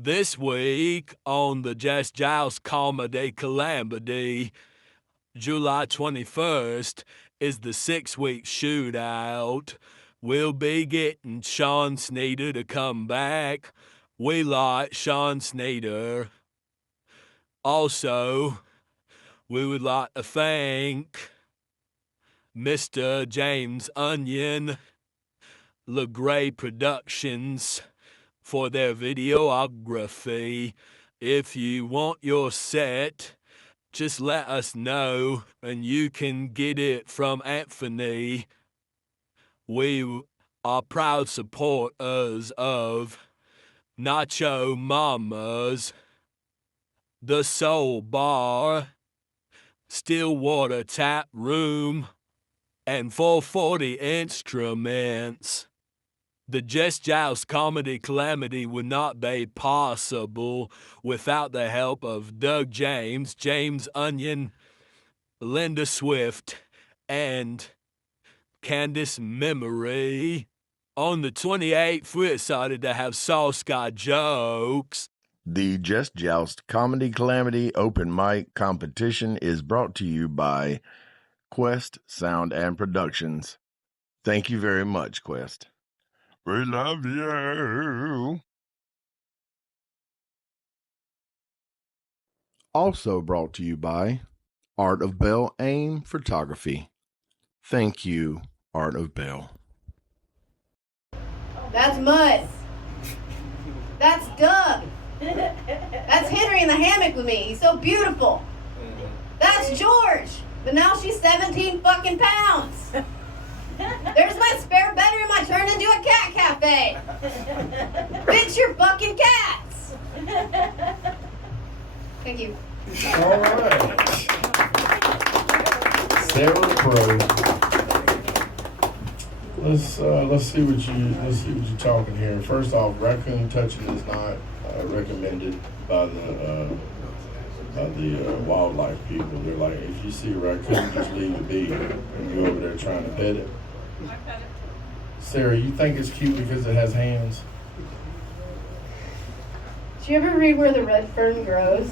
This week on the Joust comedy Calamity, July 21st is the 6-week shootout. We'll be getting Sean Sneeder to come back. We like Sean Sneeder. Also, we would like to thank Mr. James Onion, LeGray Productions, for their videography. If you want your set, just let us know and you can get it from Anthony. We are proud supporters of Nacho Mamas, The Soul Bar, Stillwater Tap Room, and 440 Instruments. The Just Joust comedy Calamity would not be possible without the help of Doug James, James Onion, Linda Swift, and Candace Memory. On the 28th, we're excited to have Sauce Got Jokes. The Just Joust Comedy Calamity Open Mic Competition is brought to you by Quest Sound and Productions. Thank you very much, Quest. We love you. Also brought to you by Art of Bell Aim Photography. Thank you, Art of Bell. That's Mud. That's Doug. That's Henry in the hammock with me. He's so beautiful. That's George. But now she's 17 fucking pounds. There's my spare bedroom I turned into a cat cafe. Fix your fucking cats. Thank you. All right. Sarah the Pro. Let's see what you're talking here. First off, raccoon touching is not recommended by the wildlife people. They're like, if you see a raccoon, just leave it be, and you're over there trying to pet it. Sarah, you think it's cute because it has hands? Did you ever read Where the Red Fern Grows?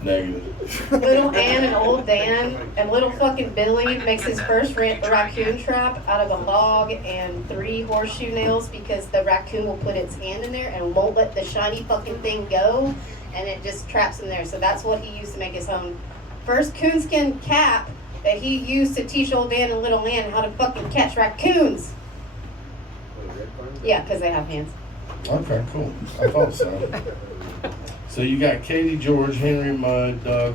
Negative. Little Ann and Old Dan and little fucking Billy makes his first raccoon trap out of a log and 3 horseshoe nails because the raccoon will put its hand in there and won't let the shiny fucking thing go, and it just traps him there. So that's what he used to make his own first coonskin cap that he used to teach Old Dan and Little Ann how to fucking catch raccoons. Yeah, because they have hands. Okay, cool. I thought so. So you got Katie, George, Henry, Mud, Doug.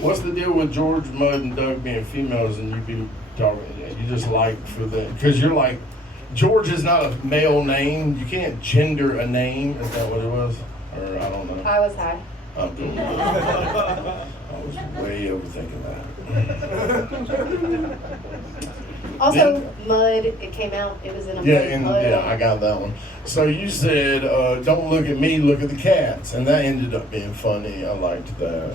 What's the deal with George, Mud, and Doug being females and you be talking? You just like for the because you're like George is not a male name. You can't gender a name. Is that what it was? Or I don't know. I was high. I'm cool. I was way overthinking that. Also, Mud, it came out, it was in a mud. Yeah, I got that one. So you said, don't look at me, look at the cats. And that ended up being funny. I liked that.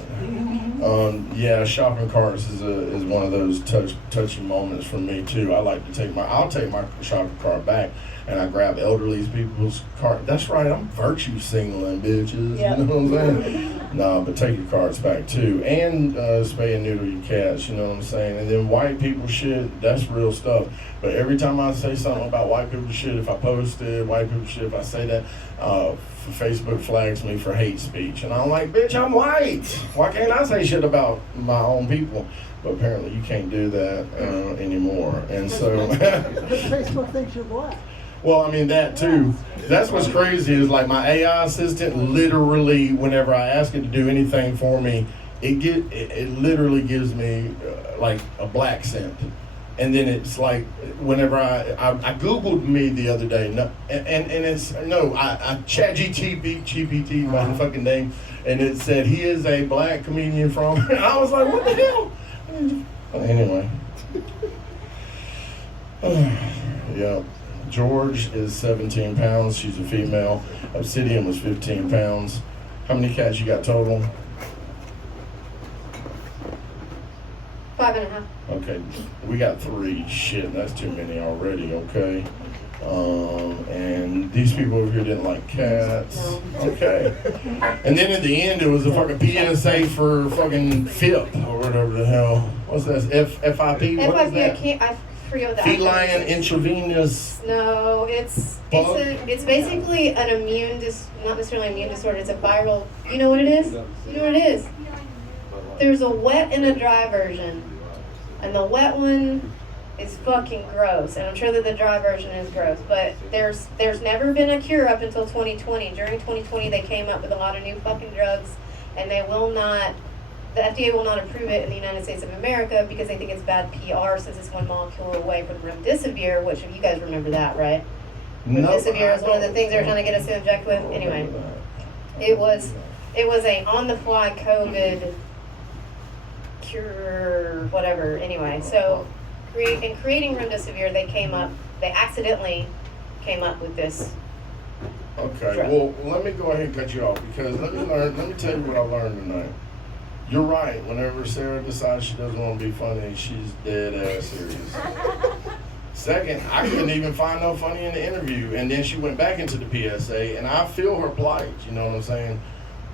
Yeah, shopping carts is one of those touchy moments for me too. I'll take my shopping cart back and I grab elderly people's cart. That's right, I'm virtue signaling, bitches. Yep. You know what I'm saying? No, but take your carts back too. And spay and neuter your cats, you know what I'm saying? And then white people shit, that's real stuff. But every time I say something about white people shit, if I post it, white people shit, if I say that, Facebook flags me for hate speech. And I'm like, bitch, I'm white. Why can't I say shit about my own people? But apparently you can't do that anymore. And so... Facebook thinks you're black. Well, I mean, that too. That's what's crazy is like my AI assistant literally, whenever I ask it to do anything for me, it literally gives me like a black scent. And then it's like, whenever I Googled me the other day, I chat GPT my fucking name, and it said he is a black comedian from, and I was like, what the hell? Anyway. Yeah. George is 17 pounds. She's a female. Obsidian was 15 pounds. How many cats you got total? 5.5. Okay, we got 3. Shit, that's too many already, okay? And these people over here didn't like cats. No. Okay. And then at the end, it was a fucking PSA for fucking FIP or whatever the hell. What's that? FIP? What is that? I forget what that Feline intravenous. No, it's basically an not necessarily immune disorder. It's a viral. You know what it is? You know what it is? There's a wet and a dry version, and the wet one is fucking gross, and I'm sure that the dry version is gross. But there's never been a cure up until 2020. During 2020, they came up with a lot of new fucking drugs, and they will not. The FDA will not approve it in the United States of America because they think it's bad PR since it's one molecule away from remdesivir, which you guys remember that, right? Remdesivir is one of the things they're trying to get us to inject with. Anyway, it was a on-the-fly COVID cure, whatever. Anyway, so in creating remdesivir, they accidentally came up with this. Okay, drug. well, let me go ahead and cut you off because let me tell you what I learned tonight. You're right. Whenever Sarah decides she doesn't want to be funny, she's dead ass serious. Second, I couldn't even find no funny in the interview, and then she went back into the PSA, and I feel her plight. You know what I'm saying?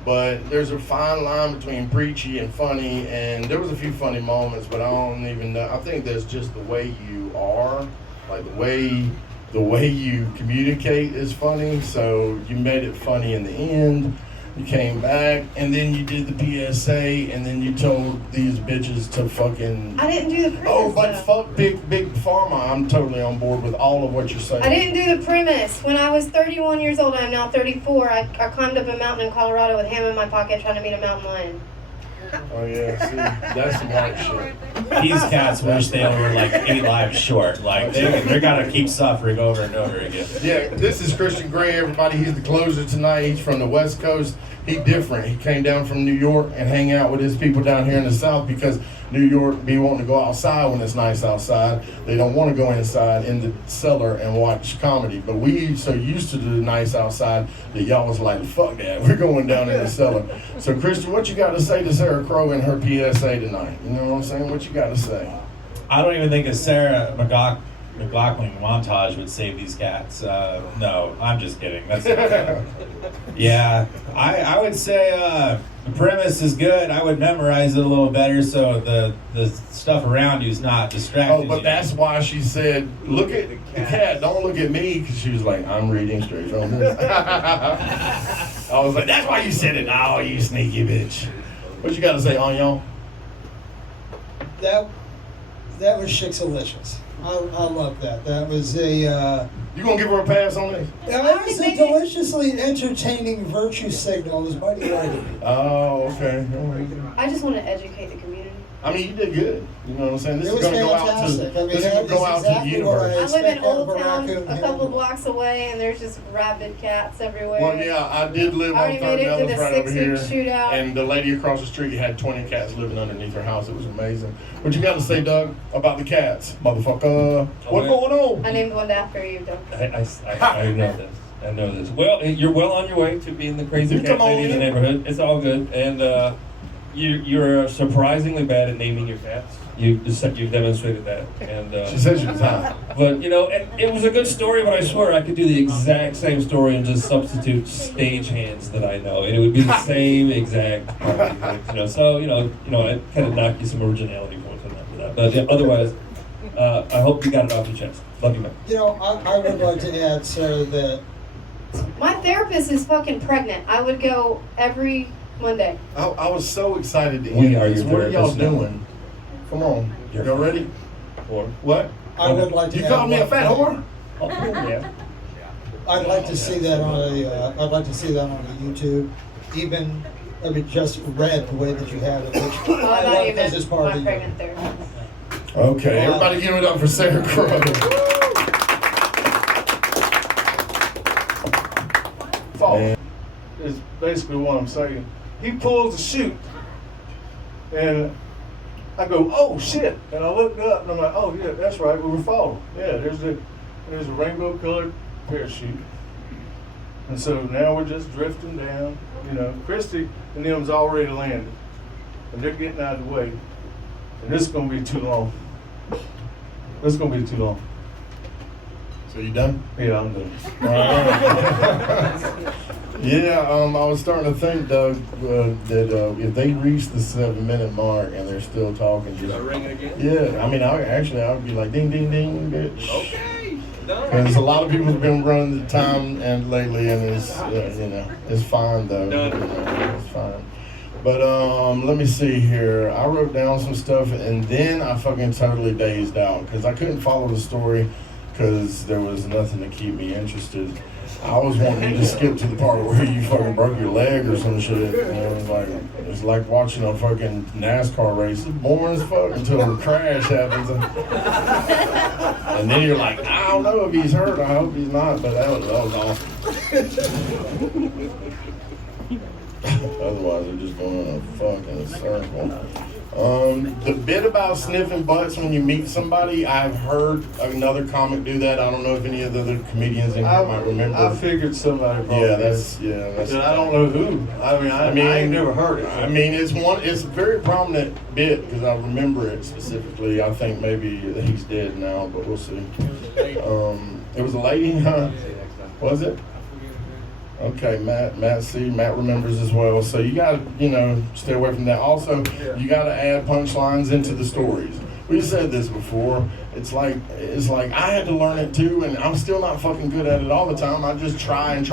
But there's a fine line between preachy and funny, and there was a few funny moments, but I don't even know. I think that's just the way you are, like the way you communicate is funny. So you made it funny in the end. You came back, and then you did the PSA, and then you told these bitches to fucking... I didn't do the premise. Oh, but though. fuck big pharma. I'm totally on board with all of what you're saying. I didn't do the premise. When I was 31 years old, I'm now 34, I climbed up a mountain in Colorado with a hammer in my pocket trying to meet a mountain lion. Oh, yeah, see, that's some white shit. These cats wish they were like 8 lives short. Like they gotta keep suffering over and over again. Yeah, this is Christian Gray, everybody. He's the closer tonight. He's from the West Coast. He different. He came down from New York and hang out with his people down here in the South because New York be wanting to go outside when it's nice outside. They don't want to go inside in the cellar and watch comedy. But we so used to the nice outside that y'all was like, fuck that. We're going down in the cellar. So Christian, what you got to say to Sarah Crow in her PSA tonight? You know what I'm saying? What you got to say? I don't even think a Sarah McLachlan montage would save these cats. No, I'm just kidding. That's yeah. I would say the premise is good. I would memorize it a little better so the stuff around you is not distracting. Oh, but that's why she said, look at the cat, don't look at me, because she was like, I'm reading straight from this. I was like, that's why you said it. Oh, you sneaky bitch. What you got to say, Onion? That was Shixalicious. I love that. That was a... You gonna give her a pass on this? That was a deliciously entertaining virtue signal. It was mighty righty. Oh, okay. I just want to educate the community. I mean, you did good. You know what I'm saying? This It is was gonna fantastic. go out to the universe. I live in Old Town, a couple blocks away, and there's just rabid cats everywhere. Well, yeah, I did live I on already Third made it to Ellis the right over here, 6-week shootout. and the lady across the street had 20 cats living underneath her house. It was amazing. What you got to say, Doug, about the cats, motherfucker? What's going on? I named one after you, Doug. I know this. I know this. Well, you're well on your way to being the crazy cat lady in the neighborhood. It's all good, and you're surprisingly bad at naming your cats. You've demonstrated that, and She said she was high. but you know, it was a good story. But I swear I could do the exact same story and just substitute stagehands that I know, and it would be the same exact. You know, so it kind of knocked you some originality points on that for that. But yeah, otherwise, I hope you got it off your chest. Love you, man. You know, I would like to add, Sarah, that My therapist is fucking pregnant. I would go every Monday. I was so excited to We end are this. your What are y'all therapist now. doing? Come on. Y'all ready? Or What? I would like to You add called me a one fat thing. whore? oh, yeah. I'd like to see that on I'd like to see that on a YouTube. Even just read the way that you have it, which Oh, I I thought love you because meant it's part my of you. pregnant therapist. Okay, everybody give it up for Sarah Crow. Fault is basically what I'm saying. He pulls the chute, and I go, "Oh shit!" And I looked up, and I'm like, "Oh yeah, that's right, we were falling. Yeah, there's a rainbow-colored parachute." And so now we're just drifting down. You know, Christy and them's already landed, and they're getting out of the way. And this is gonna be too long. This is gonna be too long. So you done? Yeah, I'm done. Yeah, I was starting to think, Doug, that if they reach the 7-minute mark and they're still talking, just ring it again? yeah. I mean, I would be like, ding, ding, ding, bitch. Okay. Because a lot of people have been running the time and lately, and it's it's fine though. It's fine. But let me see here. I wrote down some stuff, and then I fucking totally dazed out because I couldn't follow the story because there was nothing to keep me interested. I was wanting you to skip to the part where you fucking broke your leg or some shit. It's like watching a fucking NASCAR race. It's boring as fuck until a crash happens. And then you're like, I don't know if he's hurt. I hope he's not. But that was awesome. Otherwise, they're just going in a fucking circle. The bit about sniffing butts when you meet somebody, I've heard another comic do that. I don't know if any of the other comedians in here might remember. I figured somebody probably That's. And I don't know who. I ain't never heard it. I mean, it's a very prominent bit because I remember it specifically. I think maybe he's dead now, but we'll see. It was a lady, huh? Was it? Okay, Matt remembers as well. So you gotta, stay away from that. Also, you gotta add punchlines into the stories. We said this before. It's like I had to learn it too, and I'm still not fucking good at it all the time. I just try. And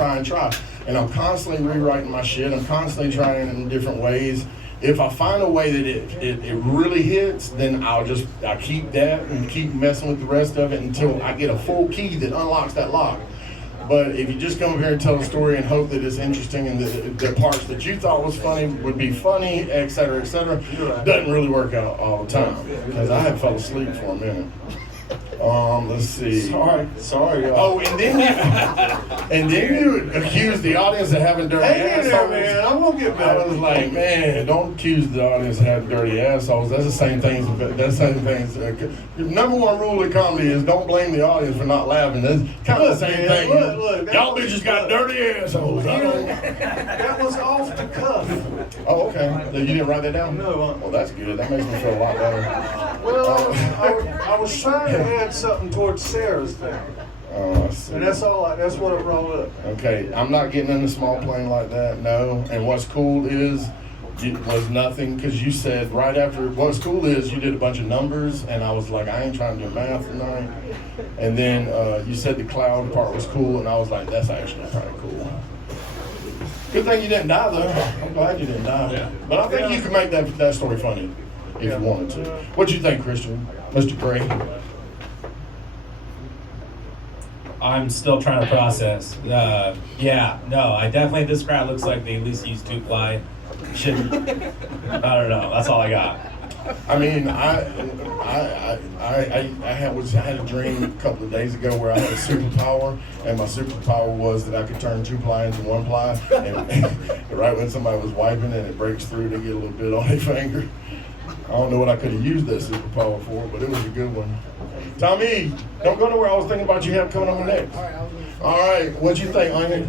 I'm constantly rewriting my shit. I'm constantly trying in different ways. If I find a way that it really hits, then I'll keep that and keep messing with the rest of it until I get a full key that unlocks that lock. But if you just come up here and tell a story and hope that it's interesting and the parts that you thought was funny would be funny, et cetera, doesn't really work out all the time. Because I have fell asleep for a minute. Let's see. Sorry. Oh, and then you accuse the audience of having dirty assholes. Hang in there, man. I'm gonna get better. I was like, man, don't accuse the audience of having dirty assholes. That's the same thing. Number one rule of comedy is don't blame the audience for not laughing. That's kind of the same thing. Look, y'all bitches got dirty assholes. That was off the cuff. Oh, okay. You didn't write that down? No. Well, that's good. That makes me feel a lot better. Well, I was trying to add something towards Sarah's thing. Oh, I see. And that's what I brought up. Okay, I'm not getting in a small plane like that, no. And what's cool is, it was nothing, because you said right after, what's cool is you did a bunch of numbers, and I was like, I ain't trying to do math tonight. And then you said the cloud part was cool, and I was like, that's actually kind of cool. Good thing you didn't die, though. I'm glad you didn't die. Yeah. But I think you could make that story funny if you wanted to. What do you think, Christian? Mr. Gray? I'm still trying to process. I definitely, this crowd looks like they at least use 2-ply. Shouldn't. I don't know. That's all I got. I mean, I had a dream a couple of days ago where I had a superpower, and my superpower was that I could turn 2-ply into 1-ply, and right when somebody was wiping and it breaks through, they get a little bit on their finger. I don't know what I could have used that superpower for, but it was a good one. Tommy, don't go nowhere. I was thinking about you coming on next. All right, what'd you think, Anya?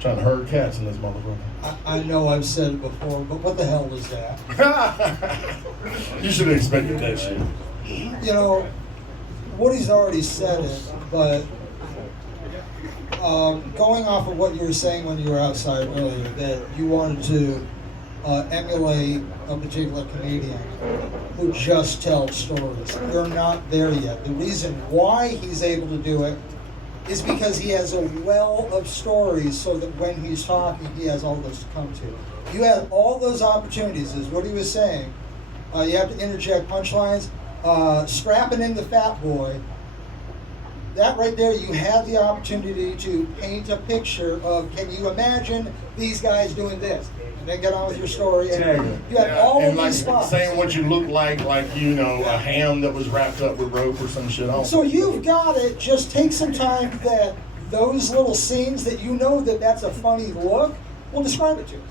Trying to herd cats in this motherfucker. I know I've said it before, but what the hell was that? You should have expected that shit. Woody's already said it, but going off of what you were saying when you were outside earlier, that you wanted to emulate a particular comedian who just tells stories. You're not there yet. The reason why he's able to do it is because he has a well of stories so that when he's talking, he has all those to come to. You have all those opportunities, is what he was saying. You have to interject punchlines, strapping in the fat boy. That right there, you have the opportunity to paint a picture of, can you imagine these guys doing this? And then get on with your story. And you have all of these spots. Saying what you look like a ham that was wrapped up with rope or some shit. So you've got it. Just take some time that those little scenes that that's a funny look, we'll describe it to us.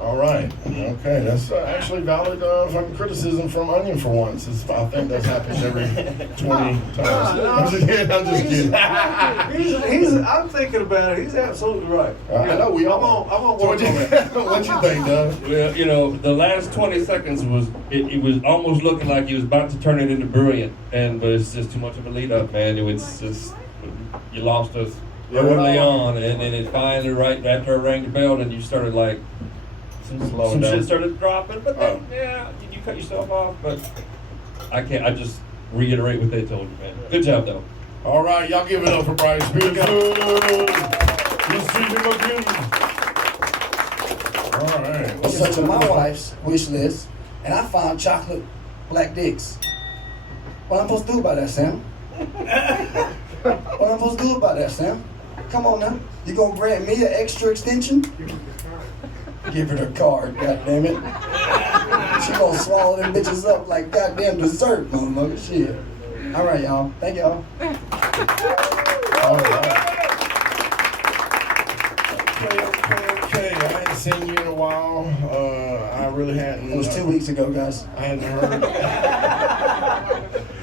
All right. Okay, that's actually valid fucking criticism from Onion for once. I think that's happens every 20 times. I'm just kidding. I'm thinking about it. He's absolutely right. I know we all. I'm gonna work on that. What you think, Doug? Well, you know, the last 20 seconds was it was almost looking like he was about to turn it into brilliant, but it's just too much of a lead up, man. It was just you lost us early on, and then it finally right after I rang the bell, and you started like some shit started dropping, but then you cut yourself off. But I can't. I just reiterate what they told you, man. Good job, though. All right, y'all give it up for Bryce. Beautiful. Let's see him again. All right. I was to my wife's wish list, and I found chocolate black dicks. What am I supposed to do about that, Sam? What am I supposed to do about that, Sam? Come on now. You gonna grant me an extra extension? Give her the card, goddammit. She gonna swallow them bitches up like goddamn dessert, motherfucker. Shit. All right, y'all. Thank y'all. All right. Okay. I ain't seen you in a while. I really hadn't. It was 2 weeks ago, guys. I hadn't heard. I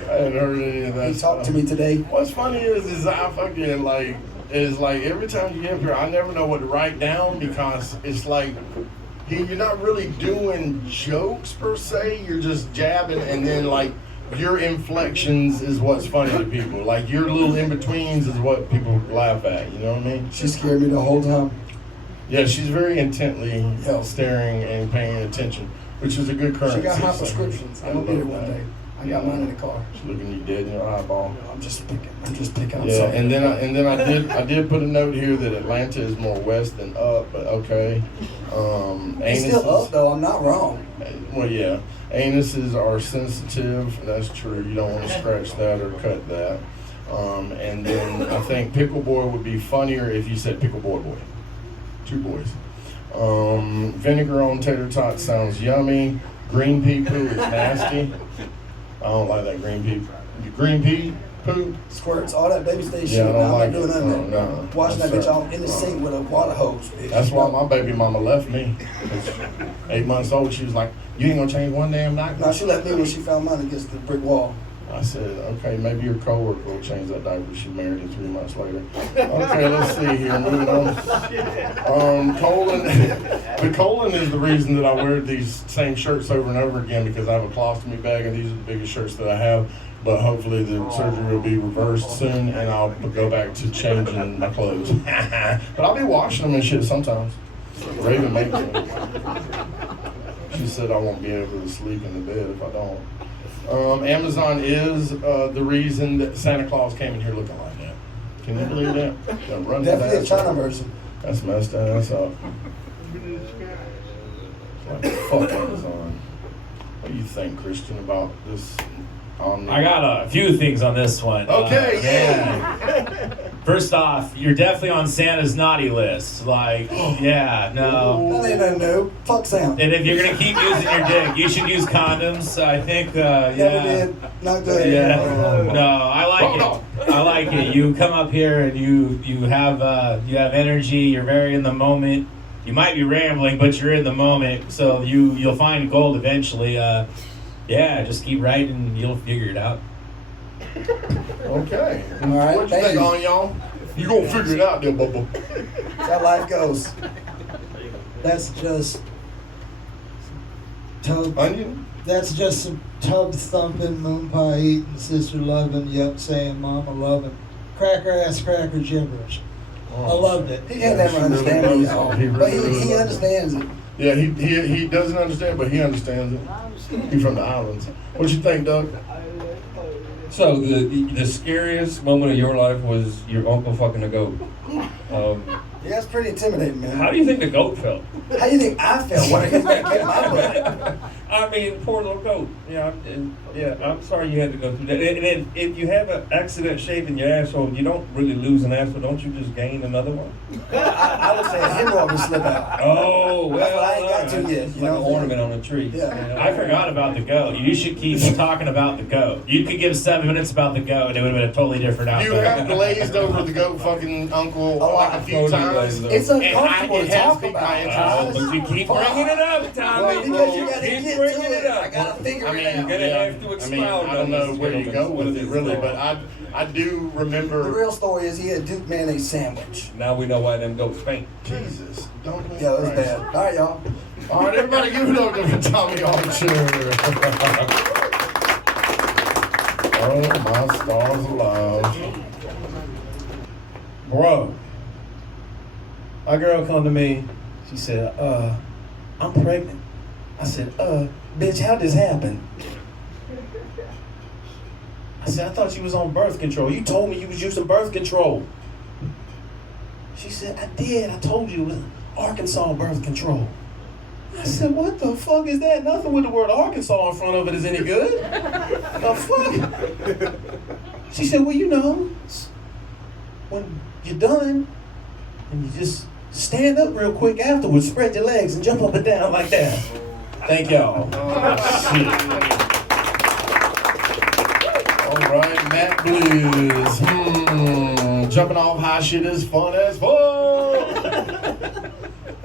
hadn't heard any of that. He talked to me today. What's funny is I fucking like every time you get up here, I never know what to write down because it's like you're not really doing jokes per se. You're just jabbing, and then like your inflections is what's funny to people. Like your little in betweens is what people laugh at. You know what I mean? She scared me the whole time. Yeah, she's very intently staring and paying attention, which is a good currency. She got my prescriptions. I'm gonna get it one day. I got mine in the car. She's looking you dead in your eyeball. I'm just picking. I'm Yeah, sorry. and then I did put a note here that Atlanta is more west than up, but okay. It's still up though. I'm not wrong. Well, yeah, anuses are sensitive. That's true. You don't want to scratch that or cut that. And then I think pickle boy would be funnier if you said pickle boy. 2 boys. Vinegar on tater tots sounds yummy. Green pea poo is nasty. I don't like that green pea. Green pea poo? Squirts, all that baby station. Yeah, I don't I'm like not doing it. none of that. No. Washing that bitch off in the sink with a water hose. Bitch. That's why my baby mama left me. 8 months old, she was like, "You ain't gonna change one damn diaper?" No, she left me when she found mine against the brick wall. I said, okay, maybe your coworker will change that diaper. She married him 3 months later. Okay, let's see here. Moving on. The colon is the reason that I wear these same shirts over and over again because I have a colostomy bag and these are the biggest shirts that I have. But hopefully the surgery will be reversed soon and I'll go back to changing my clothes. But I'll be washing them and shit sometimes. Raven makes them. She said I won't be able to sleep in the bed if I don't. Amazon is the reason that Santa Claus came in here looking like that. Can you believe that? Definitely a China version. That's messed ass up. Like, fuck Amazon. What do you think, Christian, about this? I got a few things on this one. Okay, yeah. First off, you're definitely on Santa's naughty list. Like, yeah, no. That ain't nothing new. Fuck Sam. And if you're gonna keep using your dick, you should use condoms. I think, Never did. Not good. Yeah. No, I like it. I like it. You come up here and you have energy. You're very in the moment. You might be rambling, but you're in the moment. So you'll find gold eventually. Yeah, just keep writing and you'll figure it out. Okay. All right, What you thank think you. on y'all? You gonna figure it out there, Bubba. That's how life goes. That's just tub. Onion? That's just some tub thumping, moon pie eating, sister loving, yep saying, mama loving, cracker ass cracker gibberish. I loved it. He can't never understand really me, knows y'all. it. He But really he knows it. understands it. Yeah, he doesn't understand, but he understands it. He's from the islands. What you think, Doug? So the scariest moment of your life was your uncle fucking a goat. Yeah, that's pretty intimidating, man. How do you think the goat felt? How do you think I felt when he was gonna get my butt? I mean, poor little goat. Yeah, I'm sorry you had to go through that. And then if you have an accident shaving your asshole, you don't really lose an asshole. Don't you just gain another one? I would say a hemorrhoid would slip out. Oh, well, That's what I ain't got to yet, It's you like know? an ornament on a tree. Yeah. I forgot about the goat. You should keep talking about the goat. You could give 7 minutes about the goat and it would have been a totally different outfit. You have glazed over the goat fucking uncle Oh, like a few times times. It's uncomfortable And to it has talk piqued my about. interest. But you keep bringing it up, Tommy. Well, because you gotta keep get bringing to it it. up. I gotta figure I mean, it out. You're gonna yeah, have to I mean, expound I don't on know this, where you gentlemen. go What with is it this really, for? but I do remember. The real story is he had Duke mayonnaise sandwich. Now we know why them goats faint. Jesus, don't. Yeah, it was bad. All right, y'all. All right, everybody, give it up to Tommy Archer. Oh my stars alive. Bro, my girl come to me. She said, I'm pregnant. I said, bitch, how'd this happen? I said, I thought you was on birth control. You told me you was using birth control. She said, I did. I told you it was Arkansas birth control. I said, what the fuck is that? Nothing with the word Arkansas in front of it is any good. The fuck? She said, well, you know, when you're done, and you just stand up real quick afterwards, spread your legs and jump up and down like that. Thank y'all. All right, Matt Blues. Jumping off high shit is fun as fuck.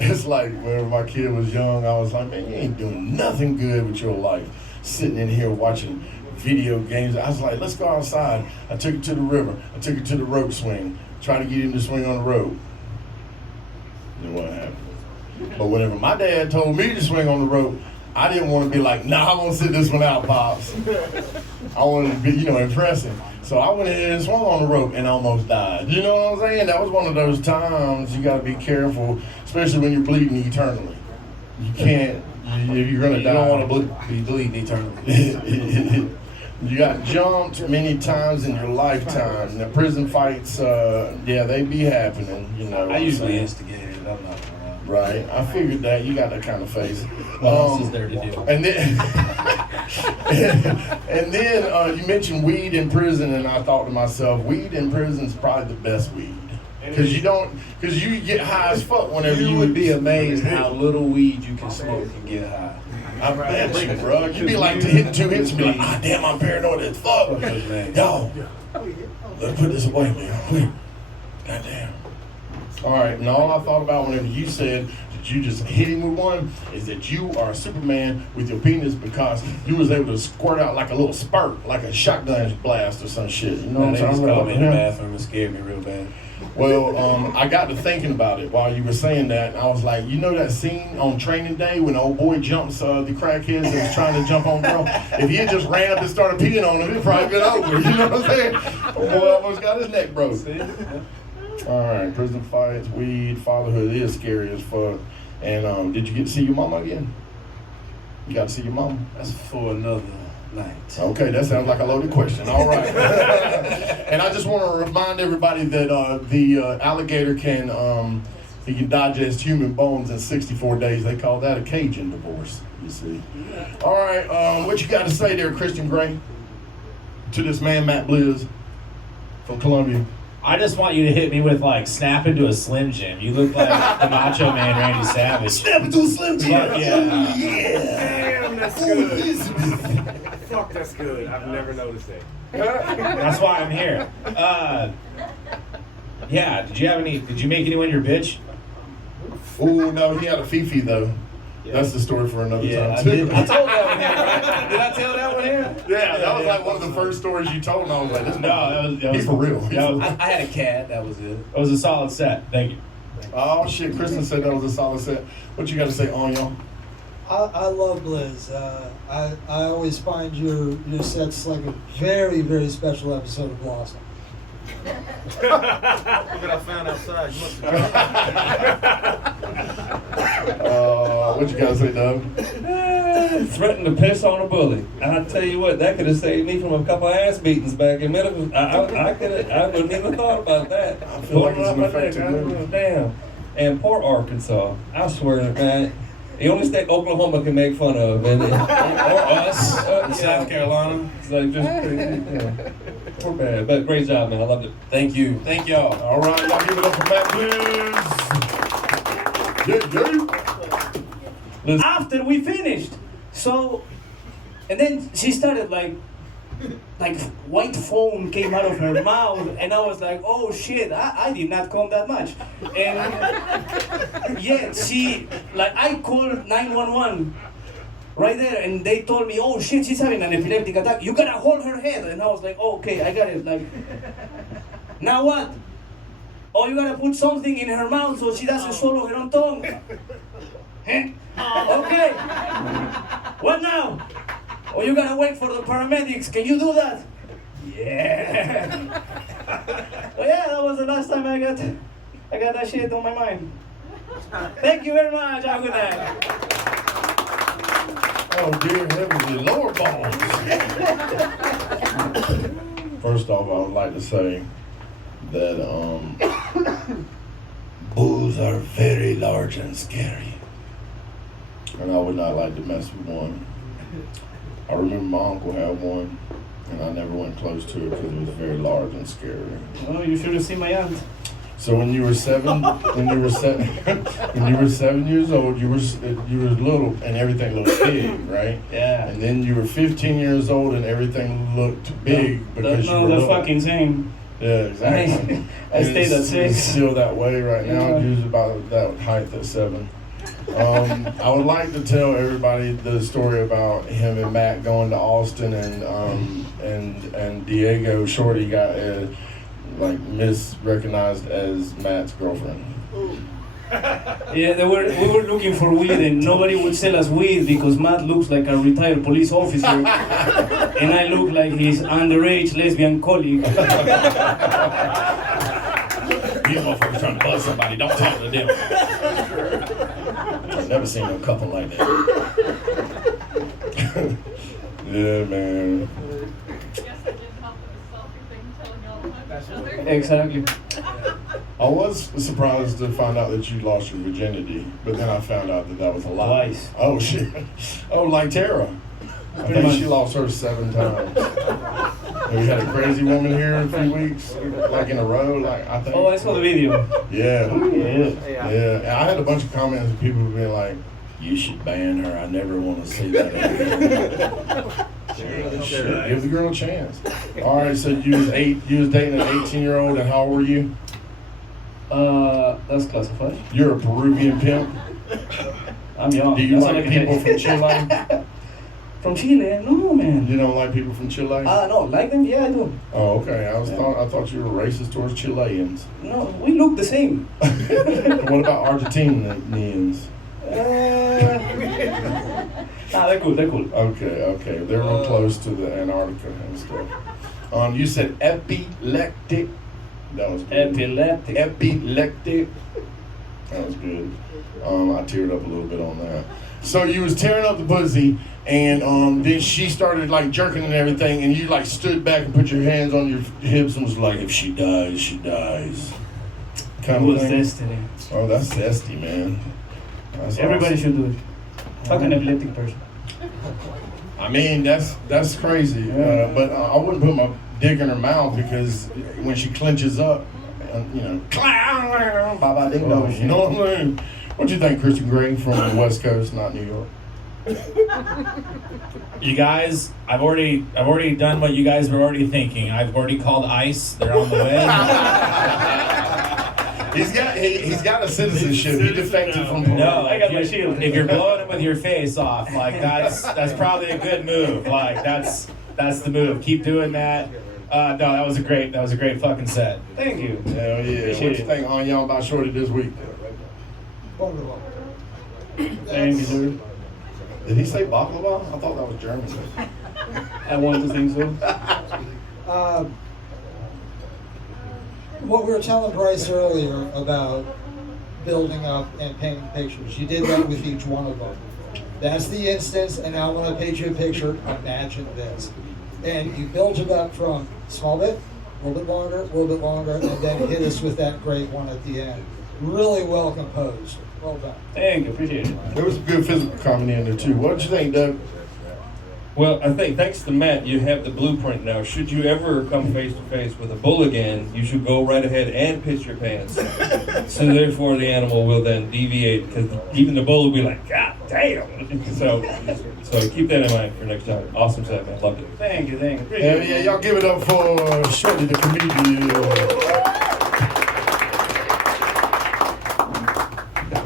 It's like when my kid was young, I was like, man, you ain't doing nothing good with your life. Sitting in here watching video games. I was like, let's go outside. I took it to the river. I took it to the rope swing. Tried to get him to swing on the rope. Didn't want to happen. But whenever my dad told me to swing on the rope, I didn't want to be like, nah, I'm going to sit this one out, Pops. I wanted to be, impressive. So I went ahead and swung on the rope and almost died. You know what I'm saying? That was one of those times you got to be careful, especially when you're bleeding eternally. You can't, you're going to die. You don't want to be bleeding eternally. You got jumped many times in your lifetime. The prison fights, they be happening, I usually instigate it. I'm not around. Right. I figured that. You got that kind of face. What else is there to do? And then, and then you mentioned weed in prison, and I thought to myself, weed in prison is probably the best weed. Because you get high as fuck whenever You would be amazed how little weed you can smoke and get high. I bet you, bro. You'd be like hitting 2 hits and be like, damn, I'm paranoid as fuck. Yo, let's put this away, man. Quick. Goddamn. All right, and all I thought about whenever you said that you just hit him with one is that you are a Superman with your penis because you was able to squirt out like a little spurt, like a shotgun blast or some shit. You know what I'm They talking just about? called me in the bathroom and scared me real bad. Well, I got to thinking about it while you were saying that. And I was like, you know that scene on Training Day when the old boy jumps the crackheads that was trying to jump on girl? If he had just ran up and started peeing on him, it'd probably been over. You know what I'm saying? The boy almost got his neck broke. All right, prison fights, weed, fatherhood is scary as fuck. And did you get to see your mama again? You got to see your mama? That's for another night. Okay, that sounds like a loaded question. All right. And I just want to remind everybody that the alligator can digest human bones in 64 days. They call that a Cajun divorce, you see. All right, what you got to say there, Christian Gray, to this man, Matt Blizz from Columbia? I just want you to hit me with snap into a Slim Jim. You look like the Macho Man Randy Savage. Snap into a Slim Jim. Yeah. Damn, that's good. Fuck, that's good. I've never noticed that. That's why I'm here. Yeah, did you make anyone your bitch? Ooh, no, he had a Fifi though. Yeah. That's the story for another time I too. did. I told that one here, right? Did I tell that one here? Yeah, that was like one of the first stories you told, and I was like, this that was he's for real. I had a cat, that was it. It was a solid set. Thank you. Oh shit, Kristen said that was a solid set. What you got to say on y'all? I love Blizz. I always find your sets like a very, very special episode of Blossom. Look what I found outside. You must have What you got to say, Doug? Threatened to piss on a bully. I tell you what, that could have saved me from a couple of ass beatings back in middle. I wouldn't even thought about that. I feel like it's an effective movie. Damn. And poor Arkansas. I swear, man. The only state Oklahoma can make fun of, or us, South Carolina. It's like just poor bad. But great job, man. I loved it. Thank you. Thank y'all. All right, y'all give it up for Matt, please. Yeah. After we finished, and then she started like white foam came out of her mouth, and I was like, oh shit, I did not come that much. And yeah, she, like, I called 911 right there, and they told me, oh shit, she's having an epileptic attack. You gotta hold her head. And I was like, oh, okay, I got it. Like, now what? Oh, you gotta put something in her mouth so she doesn't swallow her own tongue. Okay. What now? Oh, you gotta wait for the paramedics. Can you do that? Yeah. So yeah, that was the last time I got that shit on my mind. Thank you very much. Have a good night. Oh dear heavens, lower balls. First off, I would like to say that bulls are very large and scary, and I would not like to mess with one. I remember my uncle had one, and I never went close to it because it was very large and scary. Oh, you should have seen my aunt. So when you were 7 years old, you were little and everything looked big, right? Yeah. And then you were 15 years old and everything looked big because you were the little. fucking same. Yeah, exactly. I stayed at 6. It's still that way right now. Yeah. Usually about that height at 7. I would like to tell everybody the story about him and Matt going to Austin and Diego Shorty got like misrecognized as Matt's girlfriend. Yeah, we were looking for weed and nobody would sell us weed because Matt looks like a retired police officer and I look like his underage lesbian colleague. You motherfuckers trying to buzz somebody, don't talk to them. I've never seen a couple like that. Yeah, man. Exactly. I was surprised to find out that you lost your virginity, but then I found out that was a lie. Twice. Oh shit. Oh, like Tara. I think she lost hers 7 times. And we had a crazy woman here in a few weeks, like in a row. Like I think. Oh, I saw the video. Yeah. Yeah. Yeah. And I had a bunch of comments of people being like, "You should ban her. I never want to see that again." Shit, give the girl a chance. All right, so you was dating an 18-year-old, and how old were you? That's classified. You're a Peruvian pimp. I'm young. Do you That's like people from Chile? From Chile? No, man. You don't like people from Chile? No, like them? Yeah, I do. Oh, okay. I thought you were racist towards Chileans. No, we look the same. What about Argentinians? Nah, they're cool. Okay. They're real close to the Antarctica and stuff. You said epileptic. That was good. Epileptic. That was good. I teared up a little bit on that. So you was tearing up the pussy, and then she started like jerking and everything, and you like stood back and put your hands on your hips and was like, "If she dies, she dies." Kind of thing. Destiny. Oh, that's zesty, man. That's Everybody awesome. should do it. Fuck an epileptic person. I mean, that's crazy. But I wouldn't put my dick in her mouth because when she clenches up, bye ding dong. You know what I mean? What do you think, Christian Gray from the West Coast, not New York? You guys, I've already done what you guys were already thinking. I've already called ICE. They're on the way. He's got a citizenship. He defected from Peru. No, I got my shield. If you're blowing him with your face off, like that's probably a good move. Like that's the move. Keep doing that. No, that was a great fucking set. Thank you. Hell yeah. What you think on y'all about Shorty this week? Wonderful. Thank you, sir. Did he say baklava? I thought that was German. I wanted to think so. What we were telling Bryce earlier about building up and painting pictures, you did that with each one of them. That's the instance, and now when I paint you a picture, imagine this. And you build it up from small bit, a little bit longer, and then hit us with that great one at the end. Really well composed. Well done. Thank you, appreciate it. There was some good physical comedy in there too. What did you think, Doug? Well, I think thanks to Matt, you have the blueprint now. Should you ever come face to face with a bull again, you should go right ahead and piss your pants. So therefore, the animal will then deviate because even the bull will be like, "God Damn. So keep that in mind for next time. Awesome set, man. Loved it. Thank you. Yeah, y'all give it up for Shorty the comedian.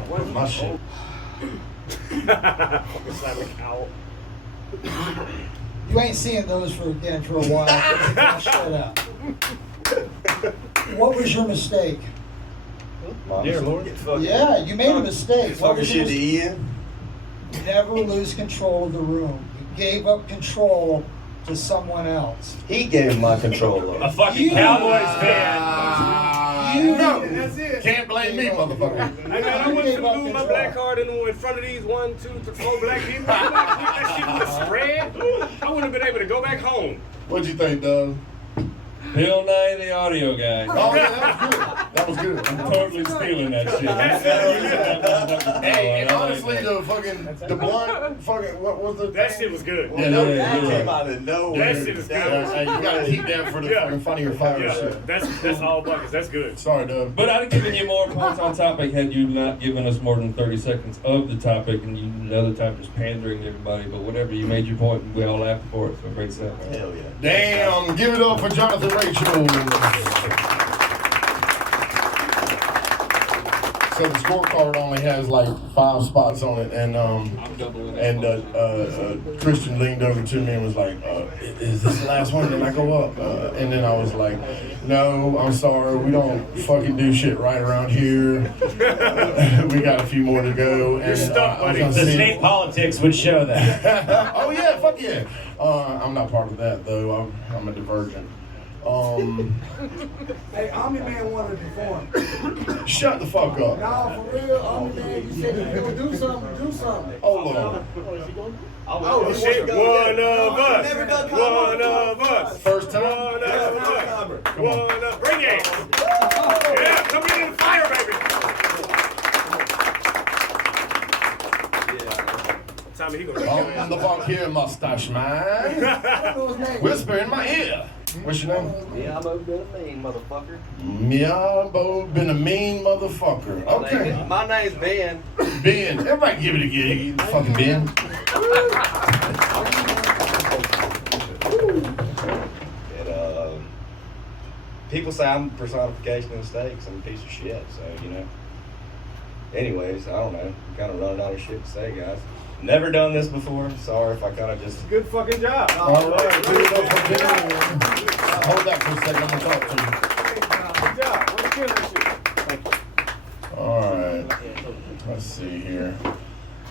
Where's my shit? You ain't seeing those again for a while. Shut up. What was your mistake? Dear Lord. Yeah, you made a mistake. What Fucking was your shit to Ian. Never lose control of the room. You gave up control to someone else. He gave my control up. A fucking Cowboys fan. That's it. Can't blame me, motherfucker. Hey man, I went to lose my black card in front of these 1, 2, 3, 4 black people. That shit would have spread. I wouldn't have been able to go back home. What'd you think, Doug? Bill Nye, the audio guy. Oh, yeah, that was good. I'm totally stealing that shit. Hey, and honestly, the blunt, what was the That shit was good. Yeah, That came out of nowhere. That shit is good. Hey, you gotta keep that for the fucking funnier fire Yeah, shit. that's all buckets. That's good. Sorry, Doug. But I'd have given you more points on topic had you not given us more than 30 seconds of the topic and you another time just pandering to everybody. But whatever, you made your point and we all laughed for it. So great stuff. Hell yeah. Damn, give it up for Jonathan Rachel. So the scorecard only has like 5 spots on it, and Christian leaned over to me and was like, "Is this the last one? Did I go up?" And then I was like, "No, I'm sorry, we don't fucking do shit right around here. We got a few more to go." And stuck, buddy. The state politics would show that. Oh yeah, fuck yeah. I'm not part of that though. I'm a divergent. Hey, Omni Man wanted to perform. Shut the fuck up. Nah, for real, Omni Man, you said if you would do something. Hold on. Oh shit! One of us. One of us. First time. One of us. One of. Bring it. Yeah, come get in the fire, baby. Tommy, he gonna. On the fuck here, mustache man. Whisper in my ear. What's your name? Yeah, I've been a mean motherfucker. Miabo been a mean motherfucker. Okay. My name's Ben. Ben. Everybody give it a gig. Fucking Ben. And, people say I'm personification of mistakes. I'm a piece of shit, so, you know. Anyways, I don't know. I'm kind of running out of shit to say, guys. Never done this before. Sorry if I kind of just... Good fucking job. All right. Give it up for Ben. Hold that for a second. I'm going to talk to you. Good job. Let's kill that shit. Thank you. All right. Let's see here.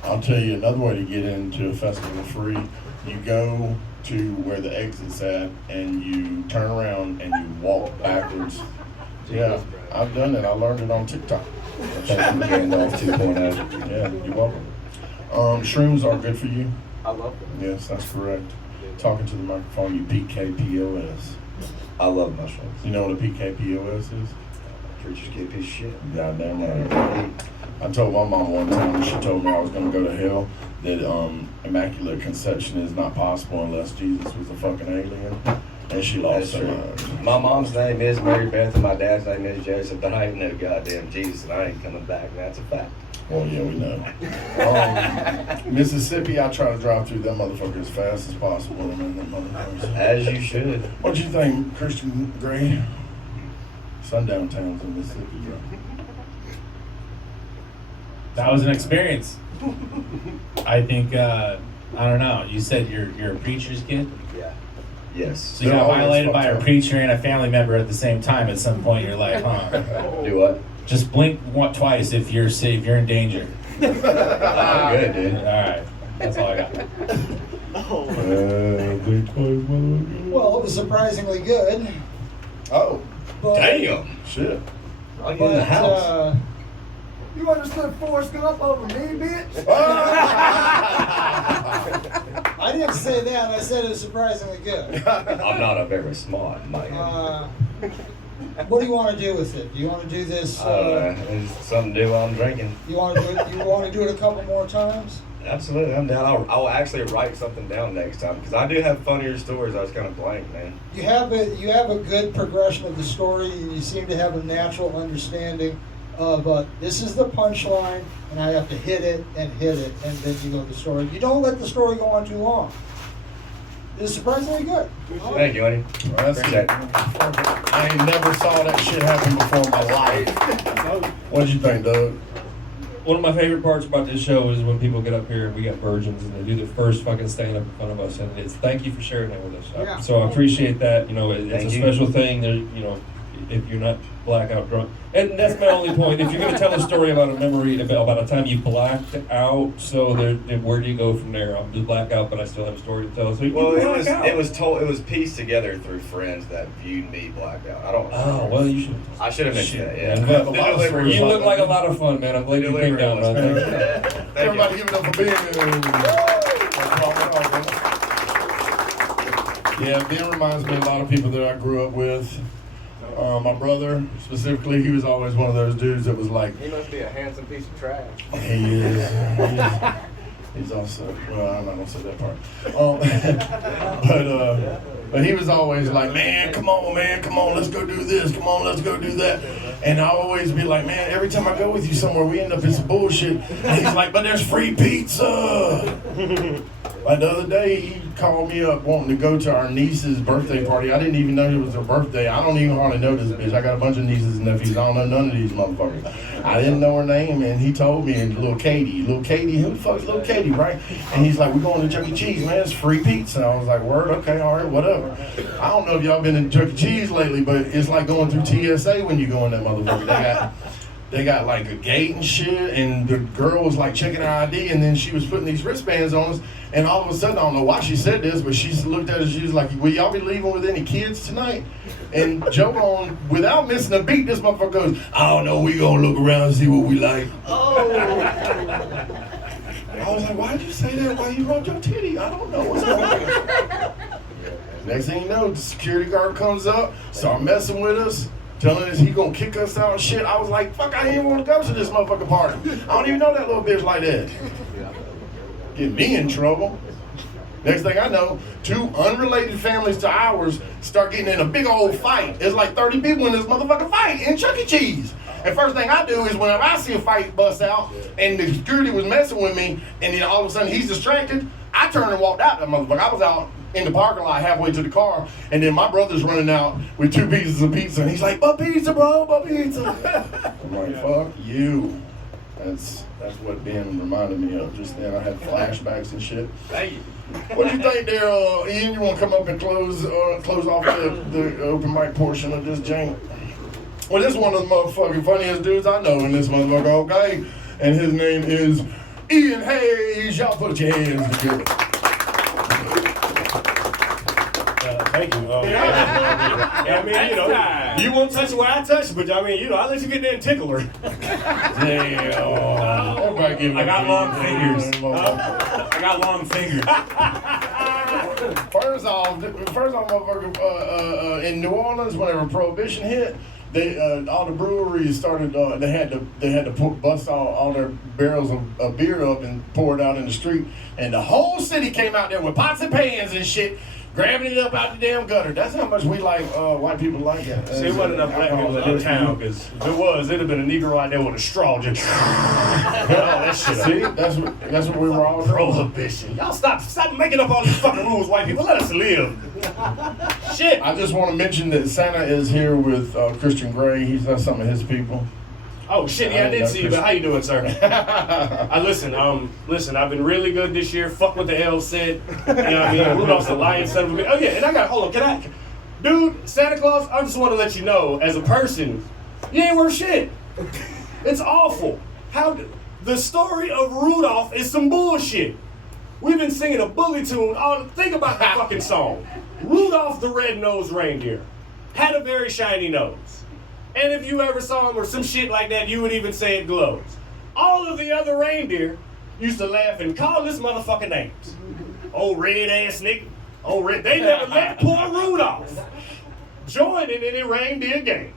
I'll tell you another way to get into a festival free. You go to where the exit's at and you turn around and you walk backwards. Yeah, I've done it. I learned it on TikTok. Thank you, Gandalf 2.0. Yeah, you're welcome. Shrooms are good for you. I love them. Yes, that's correct. Talking to the microphone, you PKPOS. I love mushrooms. You know what a PKPOS is? Preachers get a piece of shit. Goddamn right. I told my mom one time when she told me I was going to go to hell that immaculate conception is not possible unless Jesus was a fucking alien. And she lost her mind. My mom's name is Mary Beth and my dad's name is Joseph, but I ain't no goddamn Jesus and I ain't coming back, and that's a fact. Well, yeah, we know. Mississippi, I try to drive through that motherfucker as fast as possible. As you should. What you think, Christian Gray? Sundown towns in Mississippi, bro. That was an experience. I think, I don't know, you said you're a preacher's kid? Yeah. Yes. So you got violated by a preacher and a family member at the same time at some point in your life, huh? Do what? Just blink twice if you're in danger. I'm good, dude. All right. That's all I got. Blink twice, motherfucker. Well, it was surprisingly good. Oh. But, Damn. Shit. I'll get in the house. You understood Forrest Gump over me, bitch? I didn't say that. I said it was surprisingly good. I'm not a very smart man. What do you want to do with it? Do you want to do this? It's something to do while I'm drinking. You want to do it? You want to do it a couple more times? Absolutely, I'm down. I'll actually write something down next time because I do have funnier stories. I was kind of blank, man. You have a good progression of the story, and you seem to have a natural understanding of this is the punchline, and I have to hit it, and then you go to the story. You don't let the story go on too long. It's surprisingly good. Thank you, honey. Well, that's Appreciate good. it. I ain't never saw that shit happen before in my life. What'd you think, Doug? One of my favorite parts about this show is when people get up here and we got virgins and they do their first fucking stand up in front of us, and it's thank you for sharing that with us. Yeah. So I appreciate that. You know, it's Thank a you. special thing. There, you know, if you're not blackout drunk, and that's my only point. If you're going to tell a story about a memory about a time you blacked out, so then where do you go from there? I'm just blacked out, but I still have a story to tell. So you Well, black out. it was pieced together through friends that viewed me blacked out. I don't. Oh well, you should. I should have mentioned that. Yeah. Man, have a The lot of delivery stories was You like look like a lot of fun, man. I'm glad you came Delivery down, was man. fantastic. Thank you. Everybody give it up for being. Yeah, Ben reminds me of a lot of people that I grew up with. My brother, specifically, he was always one of those dudes that was like, He must be a handsome piece of trash. he is. He's also, well, I'm not gonna say that part. But he was always like, man, come on, let's go do this, come on, let's go do that. And I'll always be like, man, every time I go with you somewhere, we end up in some bullshit. And he's like, but there's free pizza. Like the other day, he called me up wanting to go to our niece's birthday party. I didn't even know it was her birthday. I don't even hardly know this bitch. I got a bunch of nieces and nephews. I don't know none of these motherfuckers. I didn't know her name, and he told me, and Little Katie, who the fuck's Little Katie, right? And he's like, we're going to Chuck E. Cheese, man. It's free pizza. I was like, word, okay, all right, whatever. I don't know if y'all been in Chuck E. Cheese lately, but it's like going through TSA when you go in that motherfucker. They got like a gate and shit, and the girl was like checking her ID, and then she was putting these wristbands on us, and all of a sudden, I don't know why she said this, but she looked at us, she was like, will y'all be leaving with any kids tonight? And Joe, without missing a beat, this motherfucker goes, I don't know, we gonna look around and see what we like. Oh. I was like, why'd you say that? Why you rubbed your titty? I don't know what's going on. Next thing you know, the security guard comes up, start messing with us, telling us he gonna kick us out and shit. I was like, fuck, I didn't even want to go to this motherfucking party. I don't even know that little bitch like that. Get me in trouble. Next thing I know, two unrelated families to ours start getting in a big old fight. There's like 30 people in this motherfucking fight in Chuck E. Cheese. And first thing I do is whenever I see a fight bust out and the security was messing with me and then all of a sudden he's distracted, I turned and walked out that motherfucker. I was out in the parking lot halfway to the car, and then my brother's running out with 2 pieces of pizza, and he's like, but pizza, bro, but pizza. I'm like, fuck you. That's what Ben reminded me of just then. I had flashbacks and shit. Thank you. What do you think there, Ian? You want to come up and close off the open mic portion of this jank? Well, this is one of the motherfucking funniest dudes I know in this motherfucker, okay? And his name is Ian Hayes. Y'all put your hands together. Thank you. I mean, you know, you won't touch it where I touch it, but I mean, you know, I'll let you get there and tickle her. Damn. Everybody give me I got long fingers. I got long fingers. First off, motherfucker, in New Orleans, whenever Prohibition hit, they all the breweries started. They had to bust all their barrels of beer up and pour it out in the street, and the whole city came out there with pots and pans and shit, grabbing it up out the damn gutter. That's how much we like white people like it. See, it wasn't enough black people in town, because if it was, it'd have been a Negro out there with a straw just that shit. See, that's what we were all doing. Prohibition. Y'all stop making up all these fucking rules, white people. Let us live. Shit. I just want to mention that Santa is here with Christian Gray. He's done some of his people. Oh shit, yeah, I did see you, but how you doing, sir? Listen, I've been really good this year. Fuck what the elves said. You know what I mean? Rudolph's the lion son of a bitch. Oh yeah, and hold on, dude, Santa Claus, I just want to let you know, as a person, you ain't worth shit. It's awful. The story of Rudolph is some bullshit. We've been singing a bully tune. Think about the fucking song. Rudolph the Red-Nosed Reindeer had a very shiny nose. And if you ever saw him or some shit like that, you would even say it glows. All of the other reindeer used to laugh and call this motherfucker names. Old red-ass nigga. Old red. They never let poor Rudolph join in any reindeer games.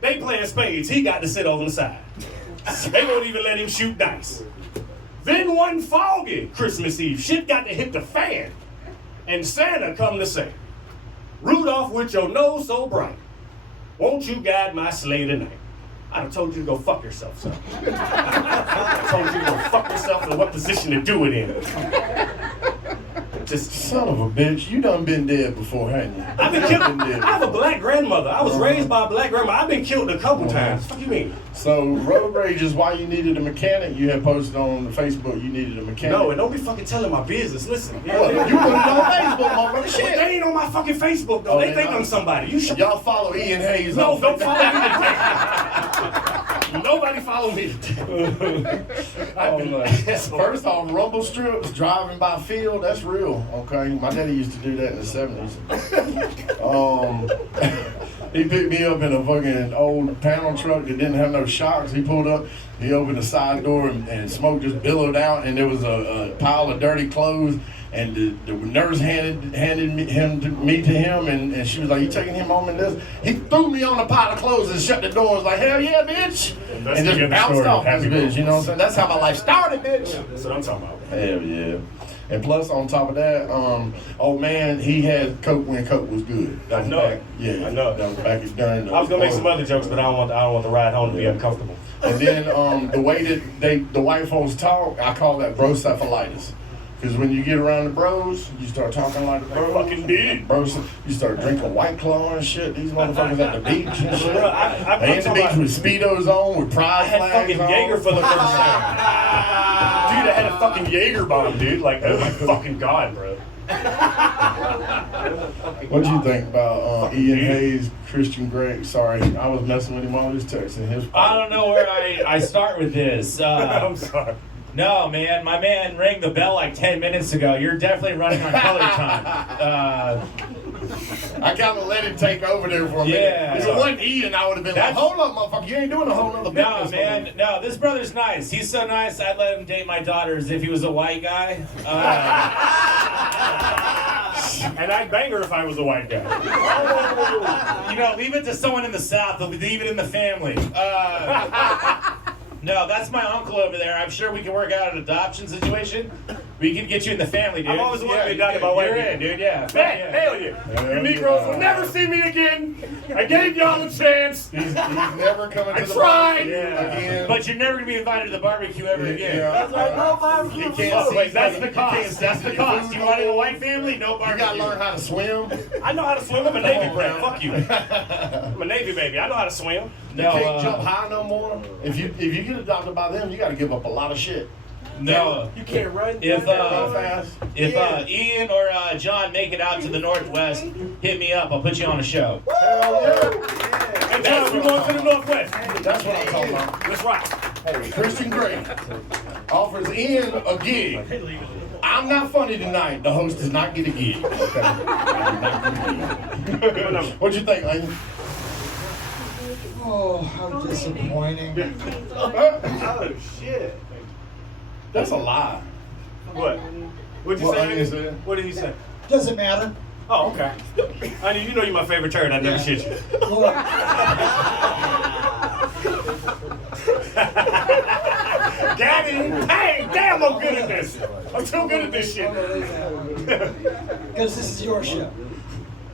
They playing spades. He got to sit on the side. They won't even let him shoot dice. Then one foggy Christmas Eve, shit got to hit the fan. And Santa come to say, Rudolph, with your nose so bright, won't you guide my sleigh tonight? I'd have told you to go fuck yourself, son. I told you to go fuck yourself and what position to do it in. Just son of a bitch, you done been dead before, haven't you? I've been killed. I have a black grandmother. I was raised by a black grandmother. I've been killed a couple times. What do you mean? So road rage is why you needed a mechanic. You had posted on Facebook you needed a mechanic. No, and don't be fucking telling my business. Listen. Well, you put it on Facebook, motherfucker. Shit. They ain't on my fucking Facebook though. They think I'm somebody. You should. Y'all follow Ian Hayes. No, don't follow me. Nobody follow me. First off, rumble strips, driving by field, that's real, okay? My daddy used to do that in the 70s. He picked me up in a fucking old panel truck that didn't have no shocks. He pulled up, he opened the side door and smoke just billowed out, and there was a pile of dirty clothes. And the nurse handed me to him, and she was like, "You taking him home in this?" He threw me on a pile of clothes and shut the door. Was like, "Hell yeah, bitch!" And just bounced off this bitch. You know what I'm saying? That's how my life started, bitch. That's what I'm talking about. Hell yeah. And plus, on top of that, old man, he had coke when coke was good. I know. Yeah, I know. That was back during the. I was gonna make some other jokes, but I don't want the ride home to be uncomfortable. And then the way that the white folks talk, I call that brocephalitis. Because when you get around the bros, you start talking like the bros. Fucking did. Bros, you start drinking White Claw and shit. These motherfuckers at the beach and shit. Bro, I they at the beach with Speedos on, with pride I had flags fucking on. Jaeger for the first time. Dude, I had a fucking Jaeger bomb, dude. Like, oh my fucking God, bro. What do you think about Ian Hayes, Christian Greg? Sorry, I was messing with him while he was texting. I don't know where I start with this. I'm sorry. No, man, my man rang the bell like 10 minutes ago. You're definitely running on color time. I kind of let him take over there for a minute. Yeah. If it wasn't Ian, I would have been like, hold up, motherfucker, you ain't doing a whole nother No, business. man, no, this brother's nice. He's so nice, I'd let him date my daughter as if he was a white guy. And I'd bang her if I was a white guy. You know, leave it to someone in the South. They'll leave it in the family. No, that's my uncle over there. I'm sure we can work out an adoption situation. We can get you in the family, dude. I've always wanted to be adopted by white You're people. in, dude, yeah. Man, hell yeah. You Negroes will never see me again. I gave y'all a chance. He's never coming to the tried. barbecue again. But you're never going to be invited to the barbecue ever again. That's right, no barbecue. You can't Oh, see wait, that's the you cost. can't That's the cost. You want in a white family? No barbecue. You gotta learn how to swim. I know how to swim. I'm a Navy brat. Fuck you. I'm a Navy baby. I know how to swim. You can't jump high no more. If you get adopted by them, you gotta give up a lot of shit. No. You can't run. If fast. Ian or John make it out to the Northwest, hit me up. I'll put you on a show. Hell yeah. And John, we're going to the Northwest. That's what I'm talking about. That's right. Christian Grey offers Ian a gig. I'm not funny tonight. The host does not get a gig. Okay. What'd you think, Lane? Oh, how disappointing. Oh, shit. That's a lie. What? What'd you say? What did he say? Doesn't matter. Oh, okay. Honey, you know you're my favorite turd. I never shit you. Look, Daddy, hey, damn, I'm good at this. I'm too good at this shit. because this is your show.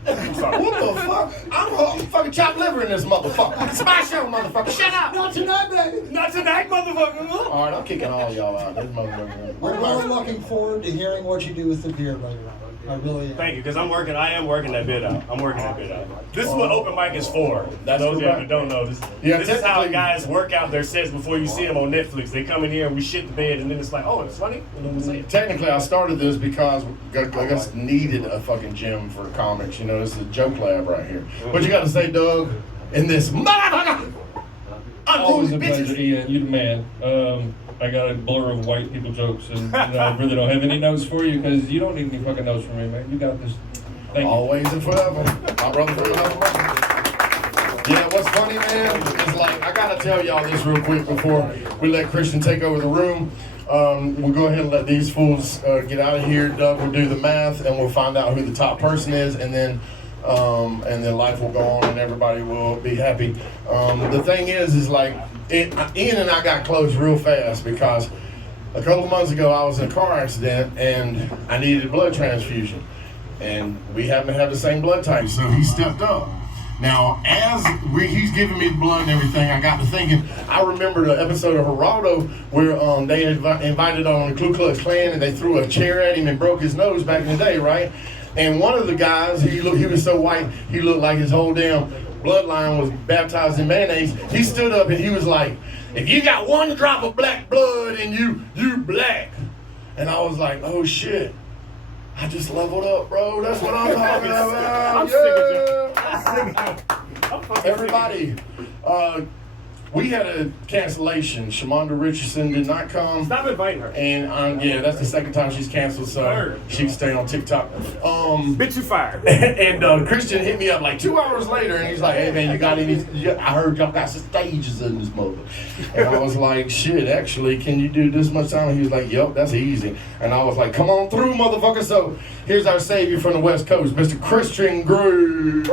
I'm sorry. What the fuck? I'm fucking chopped liver in this motherfucker. It's my show, motherfucker. Shut up. Not tonight, baby. Not tonight, motherfucker. All right, I'm kicking all y'all out. This motherfucker. I'm really looking forward to hearing what you do with the beard later on. I really am. Thank you, because I am working that bit out. I'm working that bit out. This is what open mic is for. That's Those of you correct. that don't know, this is how guys work out their sets before you see them on Netflix. They come in here and we shit the bed, and then it's like, oh, it's funny. And then we say it. Technically, I started this because I just needed a fucking gym for comics. You know, this is a joke lab right here. What you got to say, Doug? In this motherfucker. Always a pleasure, Ian. You the man. I got a blur of white people jokes, and I really don't have any notes for you because you don't need any fucking notes from me, man. You got this. Thank you. Always and forever. My brother from another mother. Yeah, what's funny, man, is like, I gotta tell y'all this real quick before we let Christian take over the room. We'll go ahead and let these fools get out of here. Doug will do the math, and we'll find out who the top person is, and then life will go on, and everybody will be happy. The thing is like, Ian and I got close real fast because a couple of months ago I was in a car accident and I needed a blood transfusion. And we happen to have the same blood type, so he stepped up. Now, as he's giving me the blood and everything, I got to thinking, I remember the episode of Geraldo where they invited on the Ku Klux Klan and they threw a chair at him and broke his nose back in the day, right? And one of the guys, he was so white, he looked like his whole damn bloodline was baptized in mayonnaise. He stood up and he was like, if you got one drop of black blood in you, you black. And I was like, oh shit. I just leveled up, bro. That's what I'm talking about. I'm sick of you. Everybody, we had a cancellation. Shamonda Richardson did not come. Stop inviting her. And yeah, that's the second time she's canceled, so she can stay on TikTok. Bitch, you fired. And Christian hit me up like 2 hours later, and he's like, "Hey man, you got any? I heard y'all got some stages in this mother." And I was like, "Shit, actually, can you do this much time?" And he was like, "Yup, that's easy." And I was like, "Come on through, motherfucker." So here's our savior from the West Coast, Mr. Christian Groove.